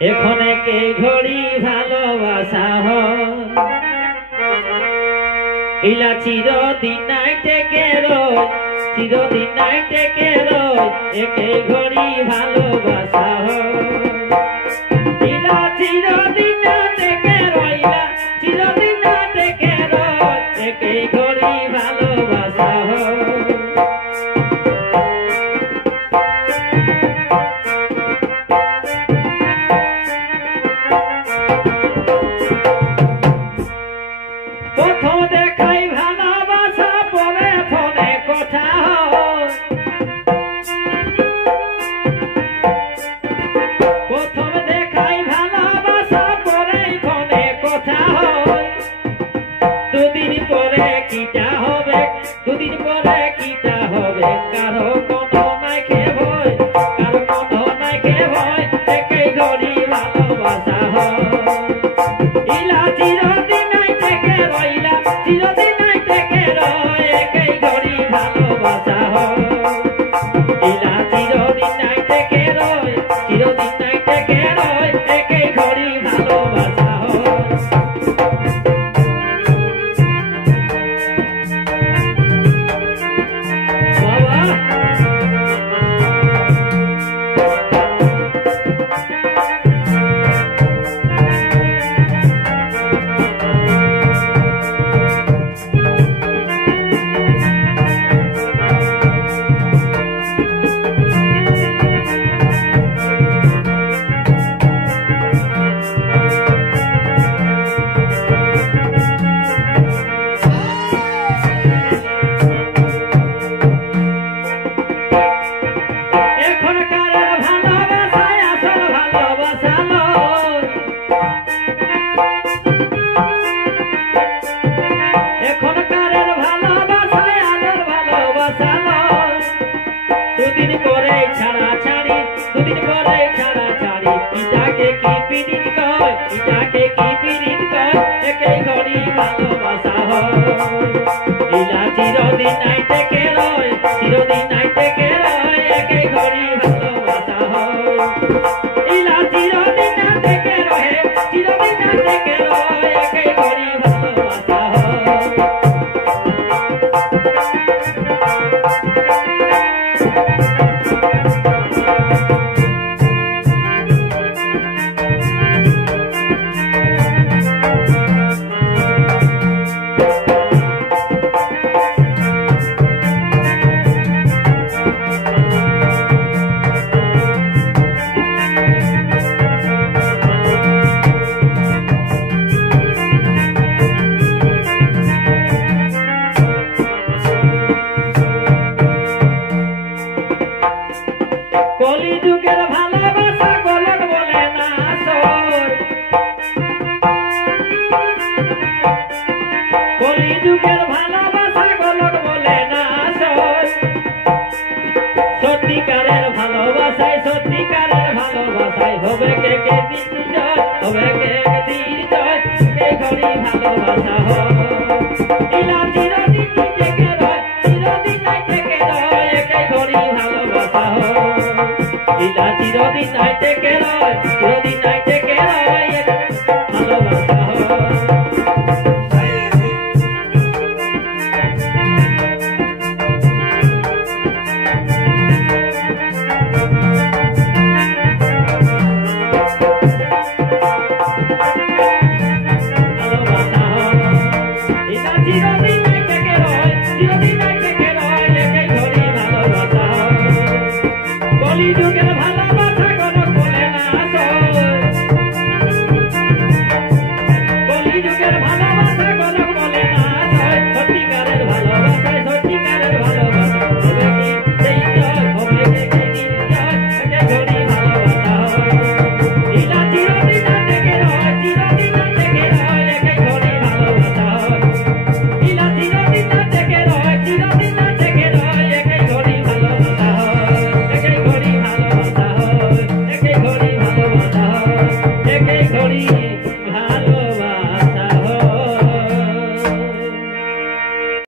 এখন একে ঘড়ি ভালোবাসা ইলা চিরদিন নাই টেকে রয় চিরদিন নাই টেকে রয় একে ঘড়ি ভালোবাসা ইলা চিরদিন না টেকে রইলা চিরদিন না টেকে রয় একে ঘড়ি ভালোবাসা প্রথম দেখাই ভালোবাসা পরে ফোনে কথা প্রথম দেখাই ভালোবাসা পরে ফোনে কথা দুদিন পরে কিটা হবে দুদিন পরে কিটা হবে কারো কোনো নাই কে ভয় কারো কোনো নাই কে ভয় একে ঘড়ি ভালোবাসা ইলা চিরদিন নাই থেকে রইলা চিরদিন নাই থেকে রয় একে ঘড়ি ভালোবাসা ইলা চিরদিন নাই থেকে রয় চিরদিন নাই থেকে রয় একে ঘড়ি ভালোবাসা দুদিন পরে ছাড়া ছাড়ি দুদিন পরে ছাড়া ছাড়ি পিতাকে কি পিরিত কয় পিতাকে কি পিরিত কয় একে ঘড়ি ভালোবাসা ইলা চিরদিন নাই থেকে রয় চিরদিন নাই থেকে রয় একে ঘড়ি ভালোবাসা ইলা চিরদিন না থেকে রহে চিরদিন না থেকে রয় একে ঘড়ি ভালোবাসা কলিযুগের ভালোবাসা গলক বলে না আসর কলিযুগের ভালোবাসা গলক বলে না আসর সত্যিকারের ভালোবাসায় হবে কে কে দিন জয় হবে কে কে দিন জয় কে ঘড়ি ভালোবাসা ইলা চিরদিন থেকে রয় চিরদিন নাই থেকে রয় একে ঘড়ি ভালোবাসা ইলা চিরদিন নাই থেকে রয় চিরদিন নাই থেকে রয় ভালোবাসা